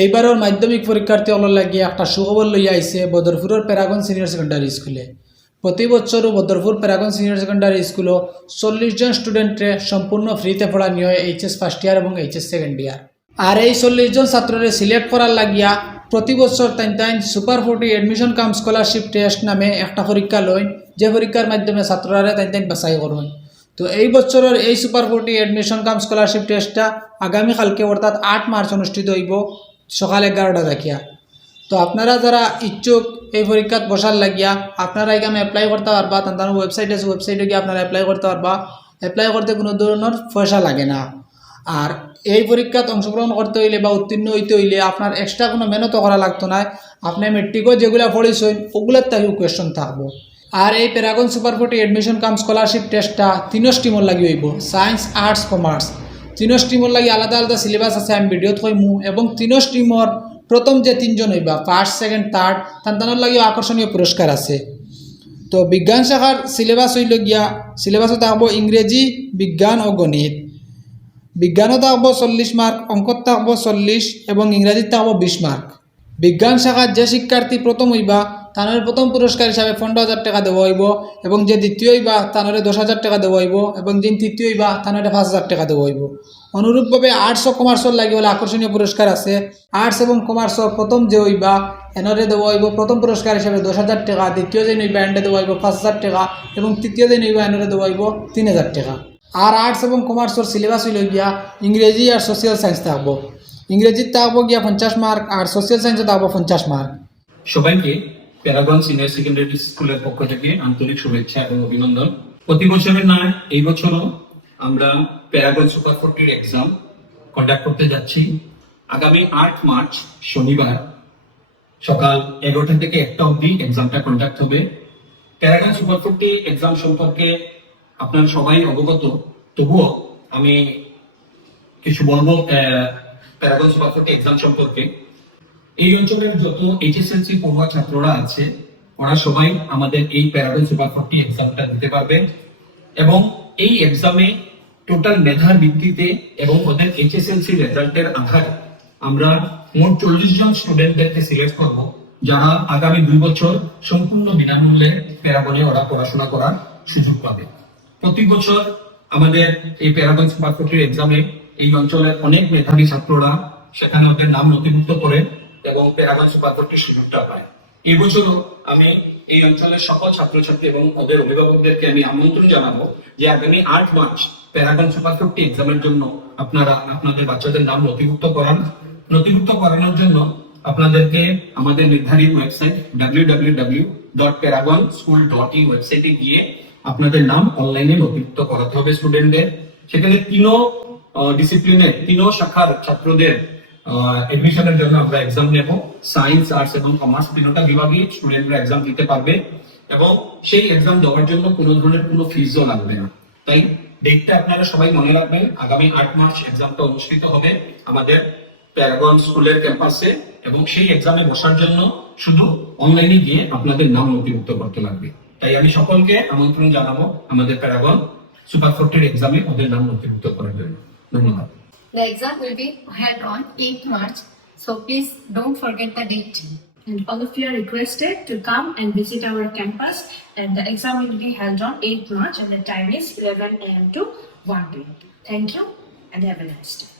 এইবারের মাধ্যমিক পরীক্ষার্থী হল লাগিয়ে একটা সুখবর লইয়া আইছে বদরপুরের প্যারাগন সিনিয়র সেকেন্ডারি স্কুলে। প্রতি বছরও বদরপুর প্যারাগন সিনিয়র সেকেন্ডারি স্কুলও চল্লিশ জন স্টুডেন্টে সম্পূর্ণ ফ্রিতে পড়া নিয়ে হয় এইচএস ফার্স্ট ইয়ার এবং এইচ এইচএস সেকেন্ড ইয়ার আর এই চল্লিশ জন ছাত্ররে সিলেক্ট করার লাগিয়া প্রতি বছর তাই তাই super forty admission cum scholarship test নামে একটা পরীক্ষা লয় যে পরীক্ষার মাধ্যমে ছাত্ররা তাই তাই বাছাই করুন। তো এই বছরের এই super forty admission cum scholarship টেস্টটা আগামীকালকে অর্থাৎ আট মার্চ অনুষ্ঠিত হইব। সকাল এগারোটা দেখিয়া। তো আপনারা যারা ইচ্ছুক এই পরীক্ষাত বসার লাগিয়া, আপনারা এখানে অ্যাপ্লাই করতে পারবা তার ওয়েবসাইট আছে ওয়েবসাইটে গিয়ে আপনারা অ্যাপ্লাই করতে পারবা। অ্যাপ্লাই করতে কোনো ধরনের পয়সা লাগে না। আর এই পরীক্ষাত অংশগ্রহণ করতে হইলে বা উত্তীর্ণ হইতে হইলে আপনার এক্সট্রা কোনো মেহনত করা লাগতো না। আপনি মেট্রিকও যেগুলো পড়েছেন ওগুলোর তাকেও কোয়েশন থাকব। আর এই Paragon super forty cum scholarship টেস্টটা তিনো স্ট্রিমর লাগি হইব সায়েন্স আর্টস কমার্স তিনো স্ট্রিমর লাগি আলাদা আলাদা সিলেবাস আছে, আমি ভিডিওত কইমু এবং তিনো স্ট্রিমর প্রথম যে তিনজন হইবা ফার্স্ট সেকেন্ড থার্ড তান্তানোর লাগিও আকর্ষণীয় পুরস্কার আছে। তো বিজ্ঞান শাখার সিলেবাস হইল গিয়া সিলেবাসও থাকব ইংরেজি বিজ্ঞান ও গণিত। বিজ্ঞানও থাকব চল্লিশ মার্ক অঙ্কত থাকব চল্লিশ, এবং ইংরাজিত থাকব বিশ মার্ক বিজ্ঞান শাখার যে শিক্ষার্থী প্রথম হইবা তানের প্রথম পুরস্কার হিসাবে পনেরো হাজার টাকা দেওয়া হইব এবং যে দ্বিতীয় বা তানরে দশ হাজার টাকা দেওয়া হইব এবং যে তৃতীয় বা তানরে পাঁচ হাজার টাকা দেওয়া হইব। অনুরূপভাবে আর্টস ও কমার্সের লাগি বলে আকর্ষণীয় পুরস্কার আছে। আর্টস এবং কমার্সর প্রথম যে হইবা এনরে দেওয়া হইব প্রথম পুরস্কার হিসাবে দশ হাজার টাকা, দ্বিতীয় যে নইবা এন্ডে দেওয়া হইব পাঁচ হাজার টাকা এবং তৃতীয় যে নইবা এনরে দেওয়া হইব তিন হাজার টাকা। আর আর্টস এবং কমার্সের সিলেবাস হইল গিয়া ইংরেজি আর সোশিয়াল সায়েন্স থাকব ইংরেজিত থাকব গিয়া পঞ্চাশ মার্ক আর সোশিয়াল সায়েন্সে থাকব পঞ্চাশ মার্ক সবাইকে প্যারাগন সিনিয়র সেকেন্ডারি স্কুলের পক্ষ থেকে আন্তরিক শুভেচ্ছা এবং অভিনন্দন। প্রতি বছরের নয় এই বছরও আমরা প্যারাগন সুপার ফোর্টির এক্সাম কন্ডাক্ট করতে যাচ্ছি। আগামী আট মার্চ, শনিবার, সকাল এগারোটা থেকে একটা অবধি এক্সামটা কন্ডাক্ট হবে। প্যারাগন সুপার ফোর্টি এক্সাম সম্পর্কে আপনারা সবাই অবগত, তবুও আমি কিছু বলব প্যারাগন সুপার ফোর্টি এক্সাম সম্পর্কে। এই অঞ্চলের যত এইচএসএলসি পড়ুয়া ছাত্ররা আছে, ওরা সবাই আমাদের এই প্যারাগন সুপার ফোর্টি এক্সামটা দিতে পারবে। এবং এই এক্সামে টোটাল মেধার ভিত্তিতে এবং ওদের এইচএসএলসি রেজাল্টের আধারে আমরা মোট চল্লিশ জন স্টুডেন্টদেরকে সিলেক্ট করব, যারা আগামী দুই বছর সম্পূর্ণ বিনামূল্যে প্যারাগনে ওরা পড়াশোনা করার সুযোগ পাবে। প্রতি বছর আমাদের এই প্যারাগন সুপার ফোর্টির এক্সামে এই অঞ্চলের অনেক মেধাবী ছাত্ররা সেখানে ওদের নাম নথিভুক্ত করে এবং প্যারাগন সুপার ফোর্টির সুযোগটা পায়। এই বছরও আমি এই অঞ্চলের সকল ছাত্রছাত্রী এবং ওদের অভিভাবকদেরকে আমি আমন্ত্রণ জানাব যে আগামী আট মার্চ প্যারাগন সুপার ফোর্টি এক্সামের জন্য আপনারা আপনাদের বাচ্চাদের নাম নথিভুক্ত করান। নথিভুক্ত করানোর জন্য আপনাদেরকে আমাদের নির্ধারিত website W W W dot Paragon school dot in ওয়েবসাইটে গিয়ে আপনাদের নাম অনলাইনে নথিভুক্ত করাতে হবে স্টুডেন্টদের সেখানে তিনও ডিসিপ্লিনের তিনও শাখার ছাত্রদের এডমিশনের জন্য আমরা এক্সাম নেব। সায়েন্স আর্টস এবং কমার্স তিনটা বিভাগে স্টুডেন্টরা এক্সাম দিতে পারবে এবং সেই এক্সাম দেওয়ার জন্য কোনো ধরনের কোনো ফিজও লাগবে না। তাই ডেটটা আপনারা সবাই মনে রাখবেন, আগামী আট মার্চ এক্সামটা অনুষ্ঠিত হবে আমাদের প্যারাগন স্কুলের ক্যাম্পাসে এবং সেই এক্সামে বসার জন্য শুধু অনলাইনে গিয়ে আপনাদের নাম নথিভুক্ত করতে লাগবে। তাই আমি সকলকে আমন্ত্রণ জানাব আমাদের প্যারাগন সুপার ফোর্টির এক্সামে ওদের নাম নথিভুক্ত করার জন্য। ধন্যবাদ। The exam will be held on 8th March, so please don't forget the date. And all of you are requested to come and visit our campus. And the exam will be held on 8th March, and the time is 11 a.m. to 1 p.m. Thank you, and have a nice day.